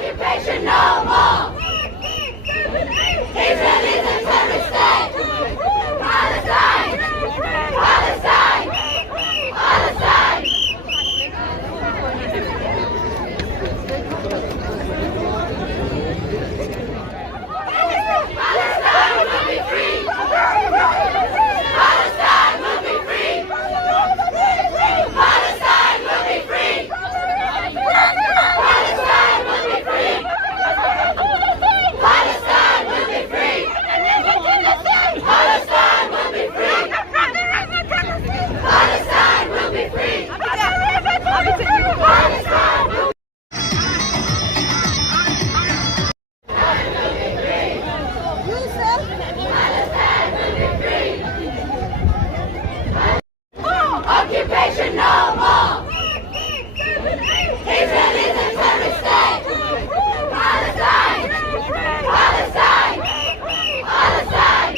Occupation no more! Israel is a terrorist state! Palestine! Palestine! Palestine! Palestine will be free! Palestine will be free! Palestine will be free! Palestine will be free! Palestine will be free! Palestine will be free! Palestine will be free! Palestine will be free! Occupation no more! Israel is a terrorist state! Palestine! Palestine! Palestine!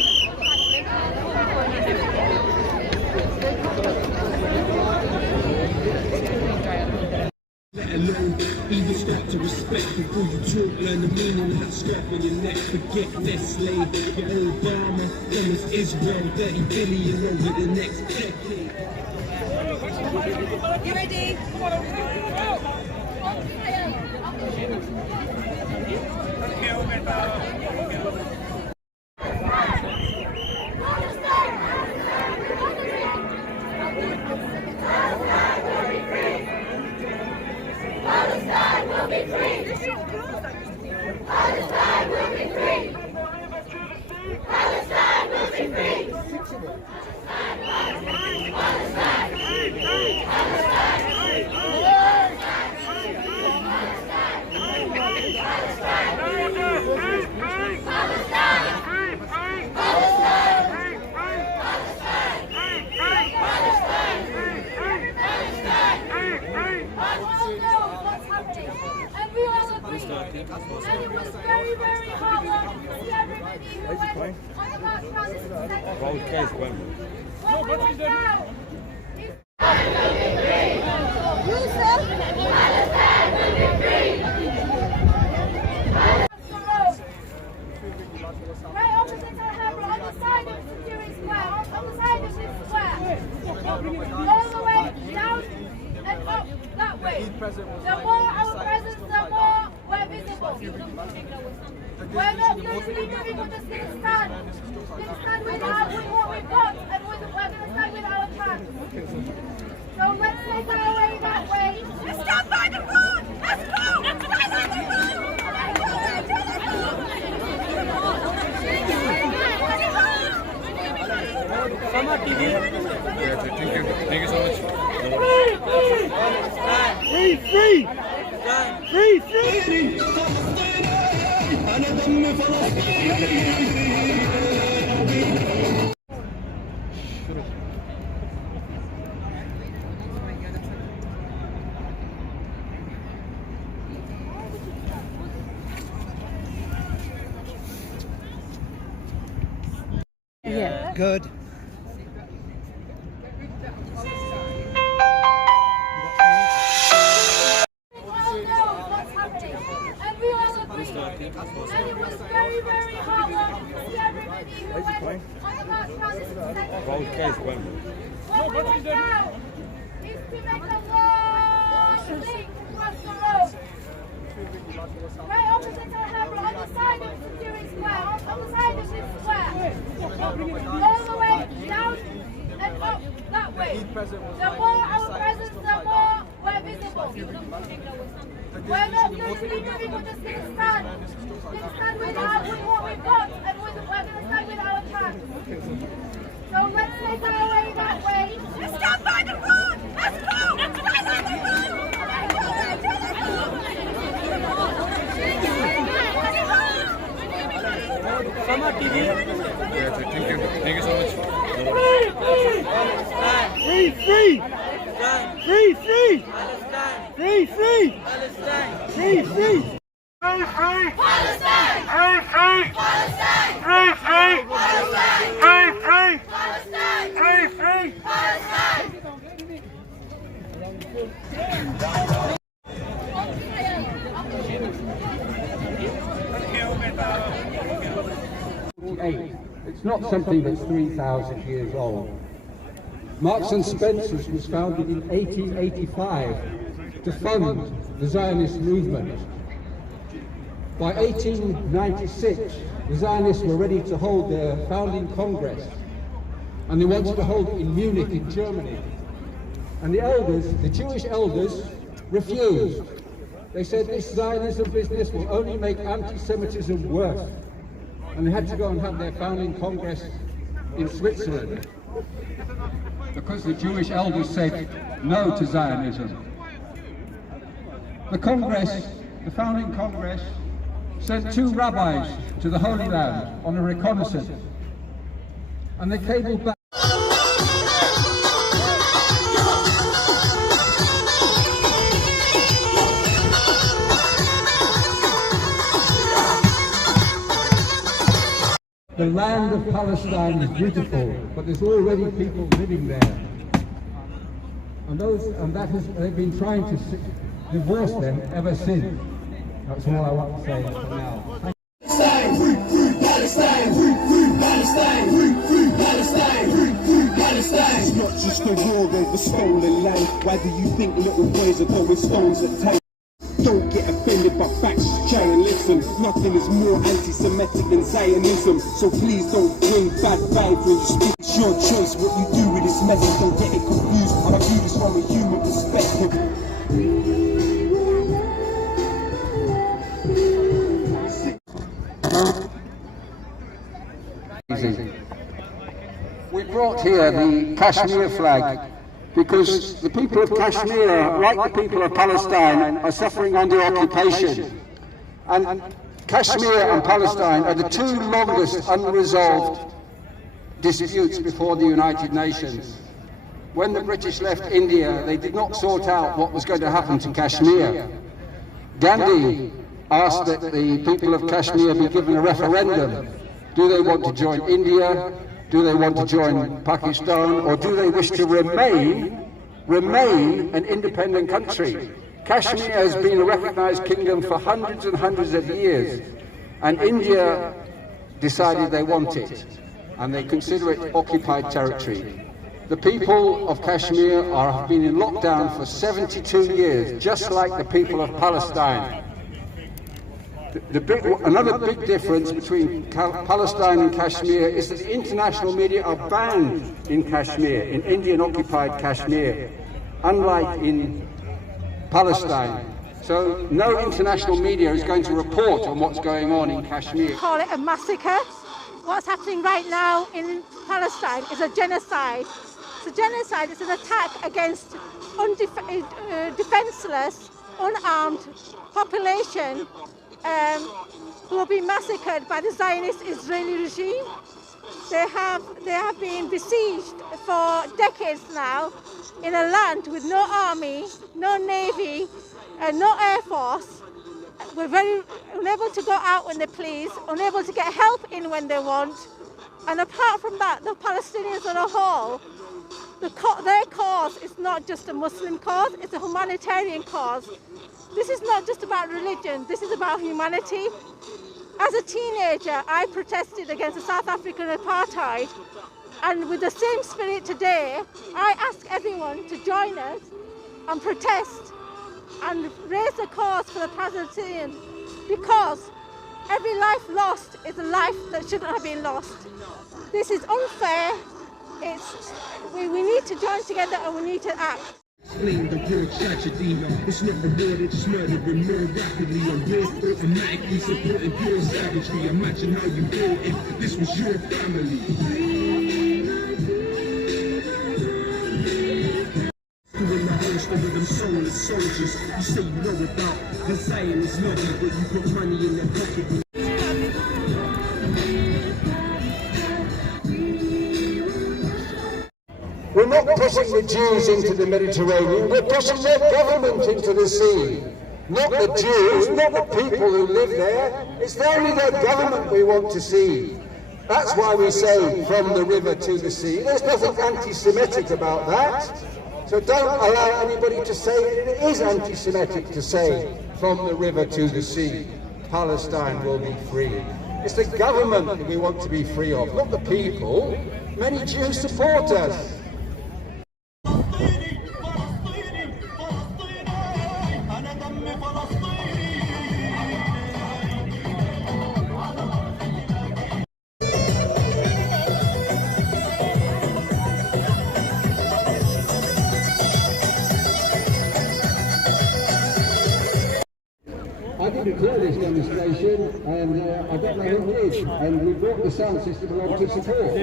Let alone even start to respect before you talk. Learn the meaning of that strap on your neck. Forget Nestle, your Obama, almost Israel, 30 billion over the next decade. You ready? Palestine will be free! Palestine will be free! Palestine will be free! And we all agree. And it was very, very hard work to see everybody who went on the march around this second. What we want now is you, sir. Palestine will be free! Right opposite Alhambra, on the side of Security Square, on the side of this square, all the way down and up that way. The more our presence, the more we're visible. We're not going to be moving, we're just going to stand. We're going to stand with what we've got, and we're going to stand with our plans. So let's make our way that way. Let's stand by the road! Let's go! Stand by the road! Thank you so much. Free, free! Free, free! Yeah. Good. And we all agree. And it was very, very hard work to see everybody who went on the march around this second. What we want now is to make a long link across the road. Right opposite Alhambra, on the side of Security Square, on the side of this square, all the way down and up that way. The more our presence, the more we're visible. We're not going to be moving, we're just going to stand. We're going to stand with what we've got, and we're going to stand with our plans. So let's make our way that way. Let's stand by the road! Let's go! Let's stand by the road! Thank you so much. Free, free! Free, free! Free, free! Free, free! Free, free! Palestine! Free, free! Palestine! Free, free! Palestine! Free, free! Palestine! Free, free! Palestine! It's not something that's 3,000 years old. Marks and Spencer's was founded in 1885 to fund the Zionist movement. By 1896, the Zionists were ready to hold their founding congress, and they wanted to hold it in Munich in Germany. And the elders, the Jewish elders, refused. They said this Zionism business will only make anti-Semitism worse. And they had to go and have their founding congress in Switzerland, because the Jewish elders said no to Zionism. The Congress, the founding Congress, sent 2 rabbis to the Holy Land on a reconnaissance, and they cabled back. The land of Palestine is beautiful, but there's already people living there, and they've been trying to divorce them ever since. That's all I want to say for now. Palestine, free Palestine, free Palestine, free Palestine, free Palestine. It's not just a war over stolen land. Why do you think little boys are throwing stones at tanks? Don't get offended by facts, try and listen. Nothing is more anti-Semitic than Zionism. So please don't bring bad vibes when you speak. It's your choice what you do with this message. Don't get it confused. I view this from a human perspective. We brought here the Kashmir flag because the people of Kashmir, like the people of Palestine, are suffering under occupation. And Kashmir and Palestine are the 2 longest unresolved disputes before the United Nations. When the British left India, they did not sort out what was going to happen to Kashmir. Gandhi asked that the people of Kashmir be given a referendum. Do they want to join India? Do they want to join Pakistan? Or do they wish to remain an independent country? Kashmir has been a recognized kingdom for hundreds and hundreds of years, and India decided they want it, and they consider it occupied territory. The people of Kashmir have been in lockdown for 72 years, just like the people of Palestine. Another big difference between Palestine and Kashmir is that the international media are banned in Kashmir, in Indian-occupied Kashmir, unlike in Palestine. So no international media is going to report on what's going on in Kashmir. Call it a massacre. What's happening right now in Palestine is a genocide. It's a genocide. It's an attack against defenseless, unarmed population who have been massacred by the Zionist Israeli regime. They have been besieged for decades now in a land with no army, no navy, and no air force. We're very unable to go out when they please, unable to get help in when they want. And apart from that, the Palestinians as a whole, their cause is not just a Muslim cause, it's a humanitarian cause. This is not just about religion, this is about humanity. As a teenager, I protested against the South African apartheid, and with the same spirit today, I ask everyone to join us and protest and raise the cause for the Palestinians, because every life lost is a life that shouldn't have been lost. This is unfair. We need to join together and we need to act. Explain the real tragedy. It's not a war, it's just murdering more rapidly. And we're automatically supporting pure savagery. Imagine how you feel if this was your family. Doing the host of them soulless soldiers. You say you know about the Zionist lobby, but you put money in their pocket. We're not pushing the Jews into the Mediterranean, we're pushing their government into the sea. Not the Jews, not the people who live there. It's only their government we want to see. That's why we say from the river to the sea. There's nothing anti-Semitic about that. So don't allow anybody to say that it is anti-Semitic to say from the river to the sea, Palestine will be free. It's the government that we want to be free of, not the people. Many Jews support us. I didn't call this demonstration, and I don't know who did, and we brought the sound system along to support.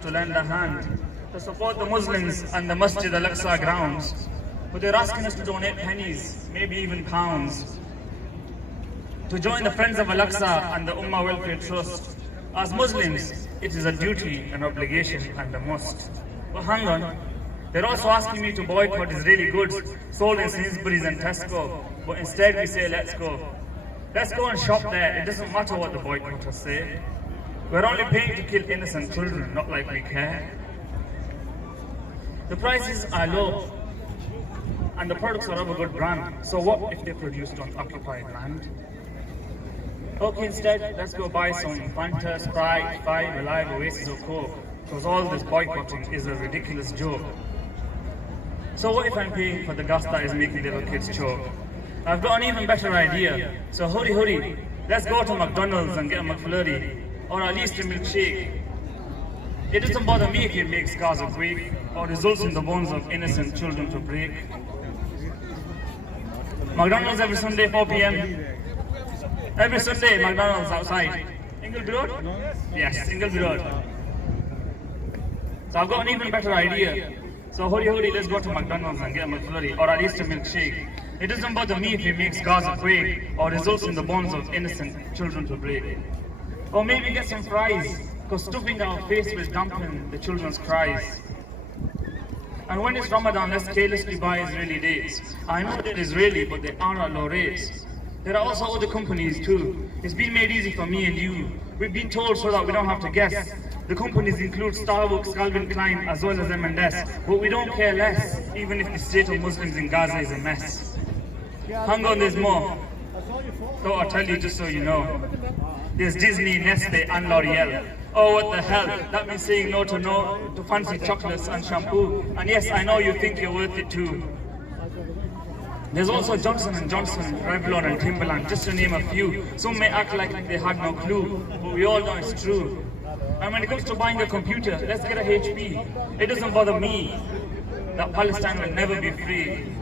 To lend a hand to support the Muslims and the Masjid Al-Aqsa grounds, but they're asking us to donate pennies, maybe even pounds, to join the Friends of Al-Aqsa and the Ummah Welfare Trust. As Muslims, it is a duty, an obligation and a must. But hang on, they're also asking me to boycott Israeli goods sold in Sainsbury's and Tesco, but instead we say let's go. Let's go and shop there. It doesn't matter what the boycotters say. We're only paying to kill innocent children, not like we care. The prices are low and the products are of a good brand, so what if they're produced on occupied land? Okay, instead, let's go buy some Fanta, Sprite, Five Alive, Oasis or Coke, because all this boycotting is a ridiculous joke. So what if I'm paying for the gas that is making little kids choke? I've got an even better idea. So hurry, let's go to McDonald's and get a McFlurry, or at least a milkshake. It doesn't bother me if it makes Gaza quake, or results in the bones of innocent children to break. McDonald's every Sunday 4 p.m. Every Sunday McDonald's outside. Ingleby Road? Yes, Ingleby Road. So I've got an even better idea. So hurry, let's go to McDonald's and get a McFlurry, or at least a milkshake. It doesn't bother me if it makes Gaza quake, or results in the bones of innocent children to break. Or maybe get some fries, because stuffing our face will dampen the children's cries. And when it's Ramadan, let's carelessly buy Israeli dates. I know they're Israeli, but they are at low rates. There are also other companies too. It's been made easy for me and you. We've been told so that we don't have to guess. The companies include Starbucks, Calvin Klein, as well as M&S. But we don't care less, even if the state of Muslims in Gaza is a mess. Hang on, there's more. Thought I'll tell you just so you know. There's Disney, Nestle and L'Oreal. Oh, what the hell? That means saying no to fancy chocolates and shampoo. And yes, I know you think you're worth it too. There's also Johnson & Johnson, Revlon and Timberland, just to name a few. Some may act like they had no clue, but we all know it's true. And when it comes to buying a computer, let's get a HP. It doesn't bother me that Palestine will never be free.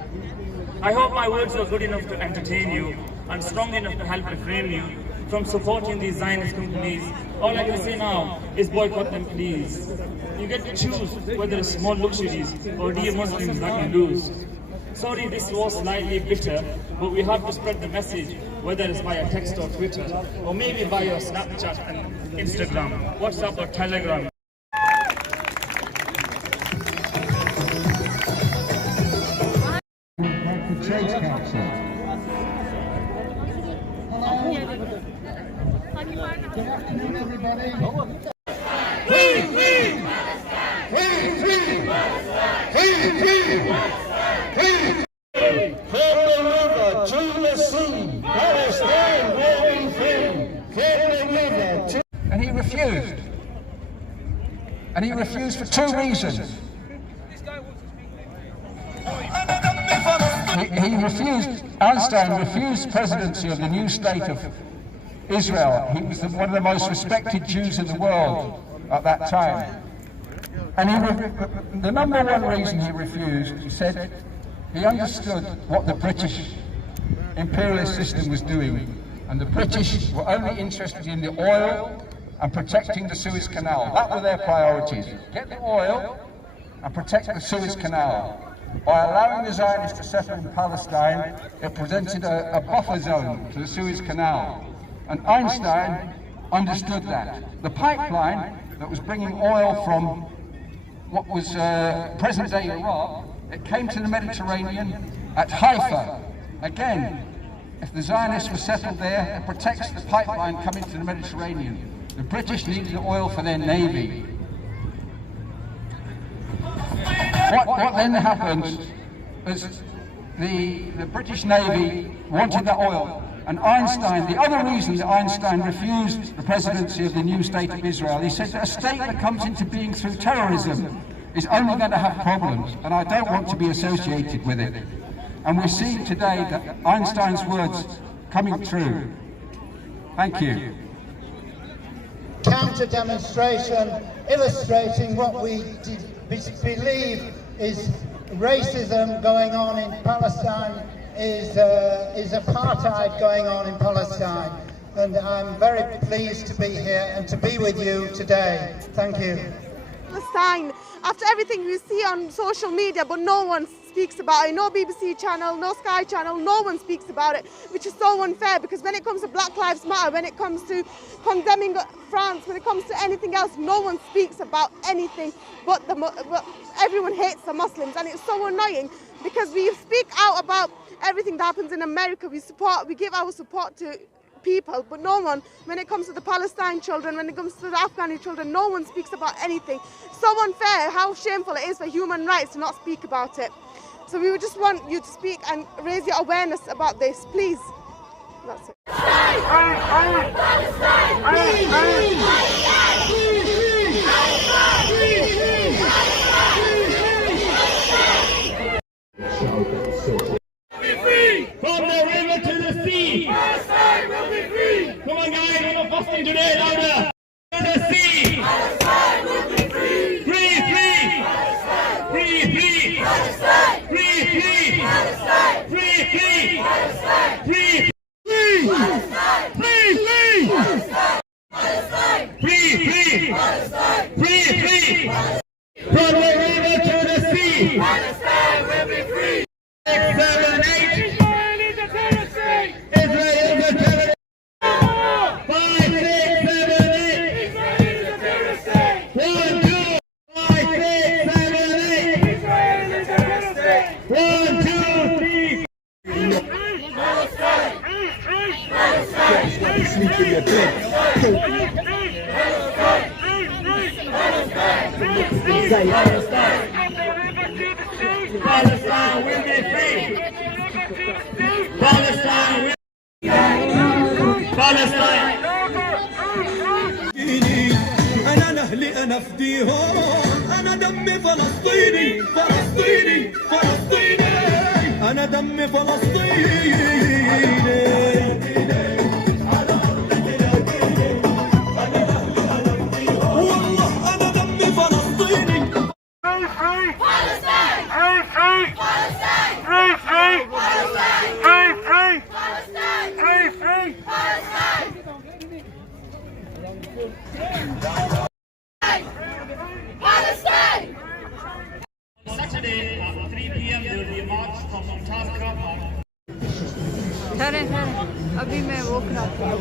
I hope my words were good enough to entertain you and strong enough to help refrain you from supporting these Zionist companies. All I can say now is boycott them, please. You get to choose whether it's small luxuries or dear Muslims that you lose. Sorry this was slightly bitter, but we have to spread the message, whether it's via text or Twitter, or maybe via Snapchat and Instagram, WhatsApp or Telegram. Bradford Trades Council. Good afternoon, everybody. Free, free! Free, free! Free, free! Free! From the river to the sea, Palestine will be free. From the river to... And he refused. And he refused for two reasons. He refused, Einstein refused presidency of the new state of Israel. He was one of the most respected Jews in the world at that time. And the number one reason he refused, he said, he understood what the British imperialist system was doing. And the British were only interested in the oil and protecting the Suez Canal. That were their priorities. Get the oil and protect the Suez Canal. By allowing the Zionists to settle in Palestine, it presented a buffer zone to the Suez Canal. And Einstein understood that. The pipeline that was bringing oil from what was present-day Iraq. It came to the Mediterranean at Haifa. Again, if the Zionists were settled there, it protects the pipeline coming to the Mediterranean. The British needed the oil for their navy. What then happened was the British Navy wanted the oil, and Einstein, the other reason that Einstein refused the presidency of the new state of Israel, he said that a state that comes into being through terrorism is only going to have problems, and I don't want to be associated with it. And we're seeing today that Einstein's words coming true. Thank you. Counter demonstration illustrating what we believe is racism going on in Palestine, is apartheid going on in Palestine. And I'm very pleased to be here and to be with you today. Thank you. Palestine, after everything we see on social media, but no one speaks about it. No BBC channel, no Sky channel, no one speaks about it, which is so unfair, because when it comes to Black Lives Matter, when it comes to condemning France, when it comes to anything else, no one speaks about anything but everyone hates the Muslims, and it's so annoying because we speak out about everything that happens in America. We give our support to people, but no one, when it comes to the Palestine children, when it comes to the Afghani children, no one speaks about anything. So unfair, how shameful it is for human rights to not speak about it. So we would just want you to speak and raise your awareness about this, please. That's it. From the river to the sea, Palestine will be free. come on guys, we're fasting today, louder. To the sea, Palestine will be free. free, free, Palestine. free, free, Palestine. free, free, Palestine. free, free, Palestine. free, free, Palestine. free, free, Palestine. free, free, Palestine. free, free. From the river to the sea, Palestine will be free. 6, 7, 8. Israel is a terrorist state! Israel is a terrorist. 5, 6, 7, 8. Israel is a terrorist state! 1, 2, 5, 6, 7, 8. Israel is a terrorist state! 1, 2, 3. Palestine. Sleep in your bed. Palestine will be free. Palestine will Palestine. أنا لأهلي أنا فديهم، أنا دمي فلسطيني فلسطيني فلسطيني، أنا دمي فلسطيني. والله أنا دمي فلسطيني. Free, free! Palestine. Free, free! Palestine. Free, free! Palestine. Free, free! Palestine. Free, free! Palestine. Palestine. Saturday at 3 p.m. there will be a march from Mumtaz Car Park. ठहरे अभी मैं वो कराती हूँ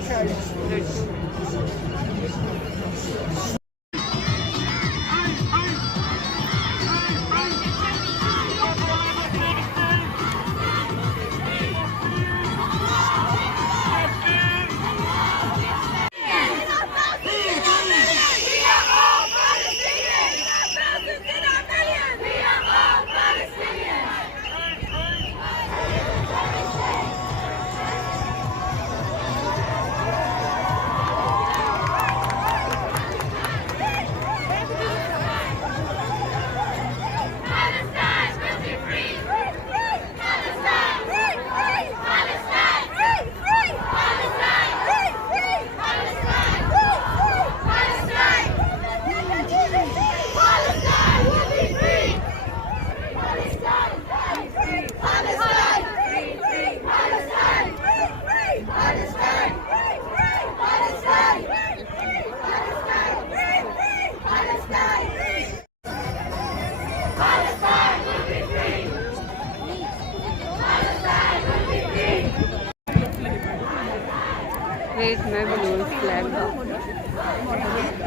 wait मैं balloon flag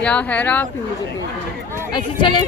या है आप ही मुझे भेजना ऐसे चले